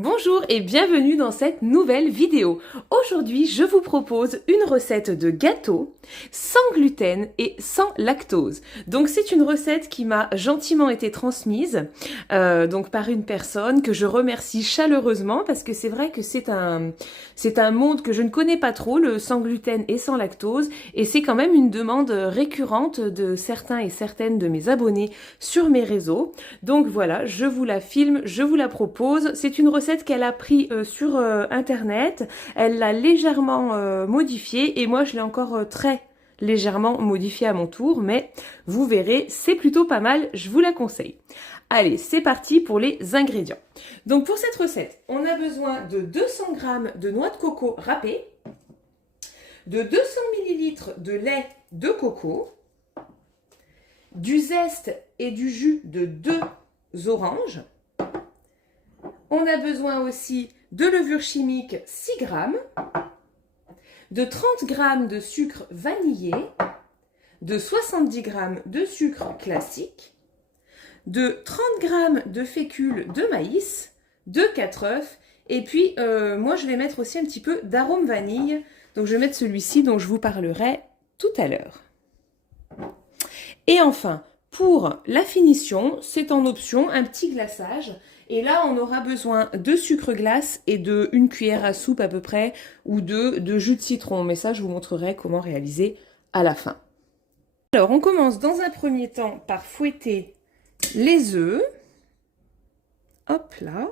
Bonjour et bienvenue dans cette nouvelle vidéo. Aujourd'hui, je vous propose une recette de gâteau sans gluten et sans lactose. Donc c'est une recette qui m'a gentiment été transmise donc par une personne que je remercie chaleureusement parce que c'est vrai que c'est un monde que je ne connais pas trop, le sans gluten et sans lactose, et c'est quand même une demande récurrente de certains et certaines de mes abonnés sur mes réseaux. Donc voilà, je vous la filme, je vous la propose. C'est une recette qu'elle a pris sur internet, elle l'a légèrement modifiée et moi je l'ai encore très légèrement modifiée à mon tour, mais vous verrez, c'est plutôt pas mal, je vous la conseille. Allez, c'est parti pour les ingrédients. Donc pour cette recette, on a besoin de 200 g de noix de coco râpée, de 200 ml de lait de coco, du zeste et du jus de 2 oranges. On a besoin aussi de levure chimique 6 g, de 30 g de sucre vanillé, de 70 g de sucre classique, de 30 g de fécule de maïs, de 4 œufs, et puis moi je vais mettre aussi un petit peu d'arôme vanille, donc je vais mettre celui-ci dont je vous parlerai tout à l'heure. Et enfin, pour la finition, c'est en option, un petit glaçage. Et là, on aura besoin de sucre glace et de 1 cuillère à soupe à peu près, ou de jus de citron. Mais ça, je vous montrerai comment réaliser à la fin. Alors, on commence dans un premier temps par fouetter les œufs. Hop là.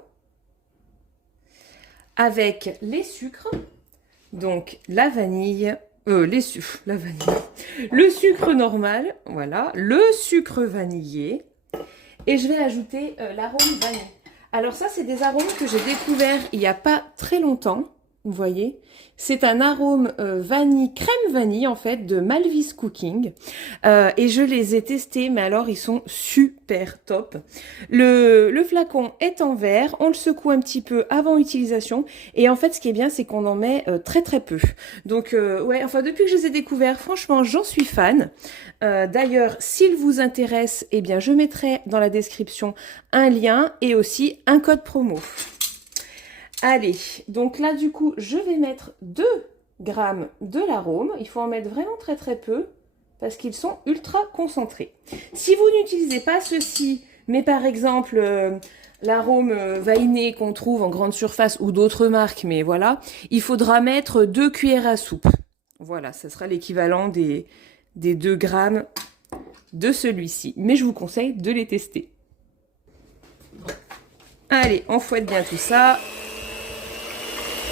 Avec les sucres. Donc, la vanille. Le sucre normal, voilà, le sucre vanillé, et je vais ajouter l'arôme vanille. Alors ça, c'est des arômes que j'ai découverts il n'y a pas très longtemps, vous voyez. C'est un arôme vanille, crème vanille en fait, de Malvis Cooking, et je les ai testés, mais alors ils sont super top. Le flacon est en verre, on le secoue un petit peu avant utilisation, et en fait ce qui est bien, c'est qu'on en met très très peu. Donc ouais, enfin depuis que je les ai découverts, franchement j'en suis fan. D'ailleurs, s'il vous intéresse, eh bien je mettrai dans la description un lien et aussi un code promo. Allez, donc là du coup, je vais mettre 2 g de l'arôme. Il faut en mettre vraiment très très peu parce qu'ils sont ultra concentrés. Si vous n'utilisez pas ceci, mais par exemple l'arôme vainé qu'on trouve en grande surface ou d'autres marques, mais voilà, il faudra mettre 2 cuillères à soupe. Voilà, ce sera l'équivalent des 2 g de celui-ci. Mais je vous conseille de les tester. Allez, on fouette bien tout ça.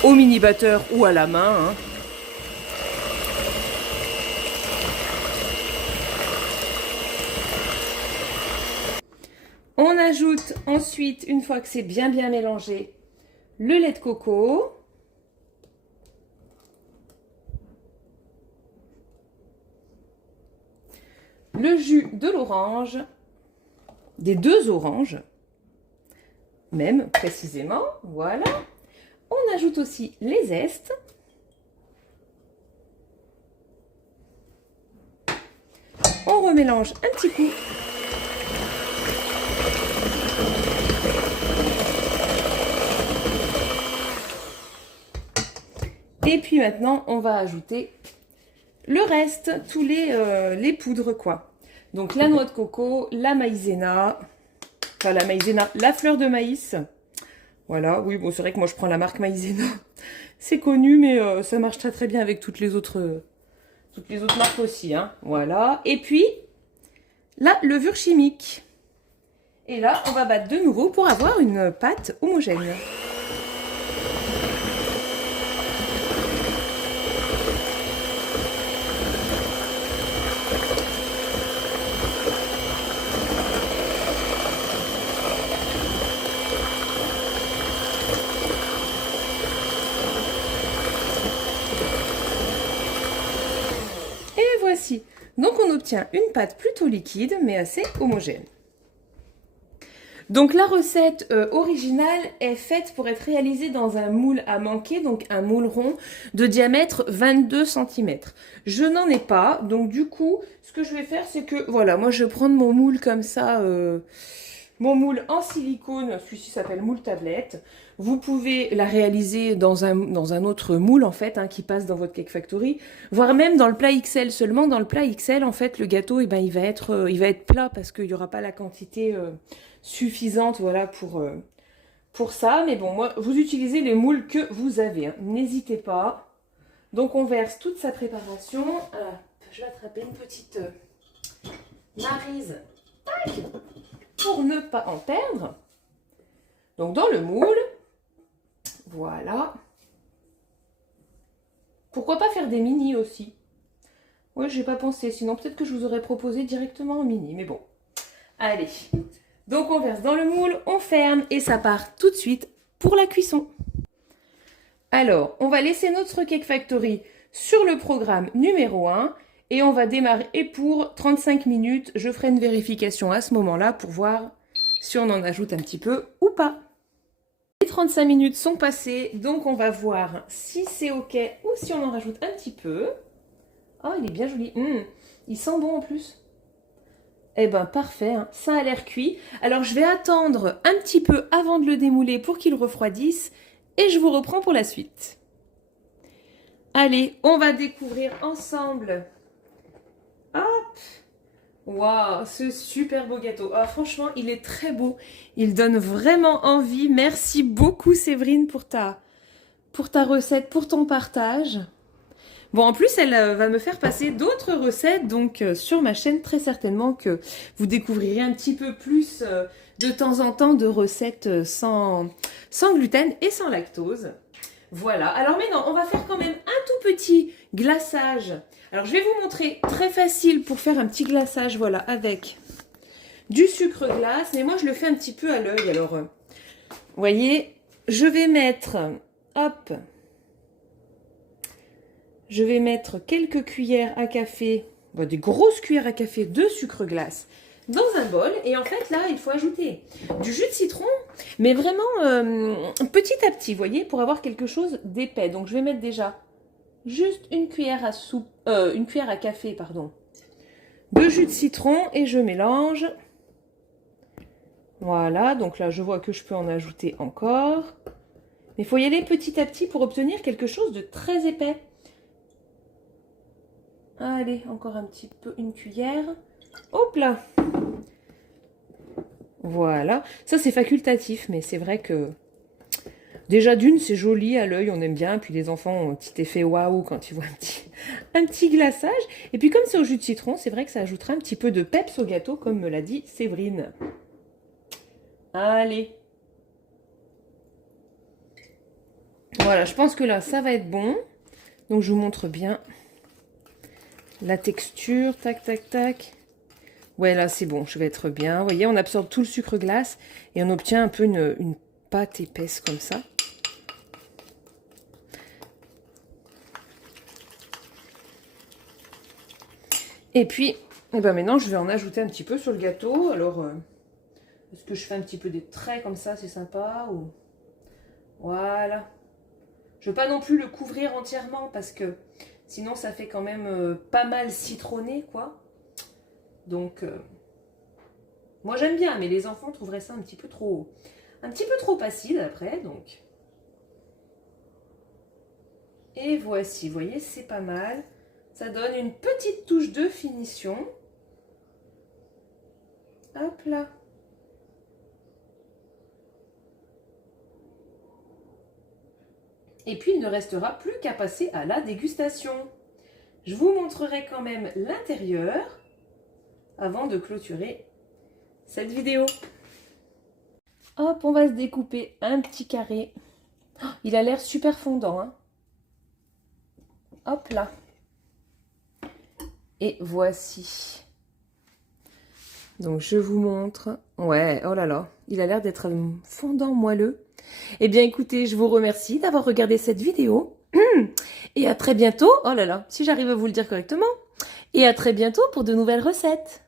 Au mini batteur ou à la main. Hein. On ajoute ensuite, une fois que c'est bien mélangé, le lait de coco. Le jus de l'orange, des 2 oranges, même précisément, voilà. On ajoute aussi les zestes. On remélange un petit coup. Et puis maintenant, on va ajouter le reste, tous les poudres quoi. Donc la noix de coco, la maïzena, enfin la maïzena, la fleur de maïs. Voilà, oui, bon, c'est vrai que moi je prends la marque Maïzena. C'est connu, mais ça marche très très bien avec toutes les autres marques aussi. Hein. Voilà. Et puis, la levure chimique. Et là, on va battre de nouveau pour avoir une pâte homogène. Voici. Donc on obtient une pâte plutôt liquide mais assez homogène. Donc la recette originale est faite pour être réalisée dans un moule à manquer, donc un moule rond de diamètre 22 cm. Je n'en ai pas, donc du coup, ce que je vais faire, c'est que, voilà, moi je vais prendre mon moule comme ça, mon moule en silicone, celui-ci s'appelle moule tablette. Vous pouvez la réaliser dans un autre moule en fait, hein, qui passe dans votre Cake Factory, voire même dans le plat XL. Seulement dans le plat XL, en fait, le gâteau, eh ben, il va être plat parce qu'il n'y aura pas la quantité suffisante, voilà, pour ça. Mais bon, moi, vous utilisez les moules que vous avez, hein. N'hésitez pas. Donc on verse toute sa préparation. Je vais attraper une petite maryse, tac, pour ne pas en perdre. Donc dans le moule, voilà. Pourquoi pas faire des mini aussi? Oui, j'ai pas pensé, sinon peut-être que je vous aurais proposé directement en mini, mais bon. Allez, donc on verse dans le moule, on ferme et ça part tout de suite pour la cuisson. Alors, on va laisser notre Cake Factory sur le programme numéro 1 et on va démarrer pour 35 minutes. Je ferai une vérification à ce moment-là pour voir si on en ajoute un petit peu ou pas. Les 35 minutes sont passées, donc on va voir si c'est ok ou si on en rajoute un petit peu. Oh, il est bien joli. Il sent bon en plus. Eh ben parfait, hein. Ça a l'air cuit. Alors je vais attendre un petit peu avant de le démouler pour qu'il refroidisse et je vous reprends pour la suite. Allez, on va découvrir ensemble. Hop! Waouh, ce super beau gâteau. Ah, franchement, il est très beau. Il donne vraiment envie. Merci beaucoup Séverine pour ta recette, pour ton partage. Bon, en plus, elle va me faire passer d'autres recettes, donc sur ma chaîne, très certainement que vous découvrirez un petit peu plus de temps en temps de recettes sans gluten et sans lactose. Voilà. Alors maintenant, on va faire quand même un tout petit glaçage. Alors, je vais vous montrer très facile pour faire un petit glaçage, voilà, avec du sucre glace. Mais moi, je le fais un petit peu à l'œil. Alors, vous voyez, je vais mettre, hop, je vais mettre quelques cuillères à café, des grosses cuillères à café de sucre glace dans un bol. Et en fait, là, il faut ajouter du jus de citron, mais vraiment petit à petit, vous voyez, pour avoir quelque chose d'épais. Donc, je vais mettre déjà juste une cuillère à café, pardon, de jus de citron et je mélange. Voilà, donc là, je vois que je peux en ajouter encore. Mais il faut y aller petit à petit pour obtenir quelque chose de très épais. Allez, encore un petit peu, une cuillère. Hop là! Voilà. Ça, c'est facultatif, mais c'est vrai que déjà d'une, c'est joli à l'œil, on aime bien. Puis les enfants ont un petit effet waouh quand ils voient un petit glaçage. Et puis comme c'est au jus de citron, c'est vrai que ça ajoutera un petit peu de peps au gâteau, comme me l'a dit Séverine. Allez. Voilà, je pense que là, ça va être bon. Donc je vous montre bien la texture. Tac, tac, tac. Ouais, là, c'est bon, je vais être bien. Vous voyez, on absorbe tout le sucre glace et on obtient un peu une pâte épaisse comme ça. Et puis, eh ben maintenant, je vais en ajouter un petit peu sur le gâteau. Alors, est-ce que je fais un petit peu des traits comme ça, c'est sympa ou... Voilà. Je ne veux pas non plus le couvrir entièrement parce que sinon, ça fait quand même pas mal citronné, quoi. Donc, moi j'aime bien, mais les enfants trouveraient ça un petit peu trop acide après, donc. Et voici, vous voyez, c'est pas mal. Ça donne une petite touche de finition. Hop là. Et puis, il ne restera plus qu'à passer à la dégustation. Je vous montrerai quand même l'intérieur avant de clôturer cette vidéo. Hop, on va se découper un petit carré. Oh, il a l'air super fondant, hein. Hop là. Et voici. Donc, je vous montre. Ouais, oh là là, il a l'air d'être fondant, moelleux. Eh bien, écoutez, je vous remercie d'avoir regardé cette vidéo. Et à très bientôt. Oh là là, si j'arrive à vous le dire correctement. Et à très bientôt pour de nouvelles recettes.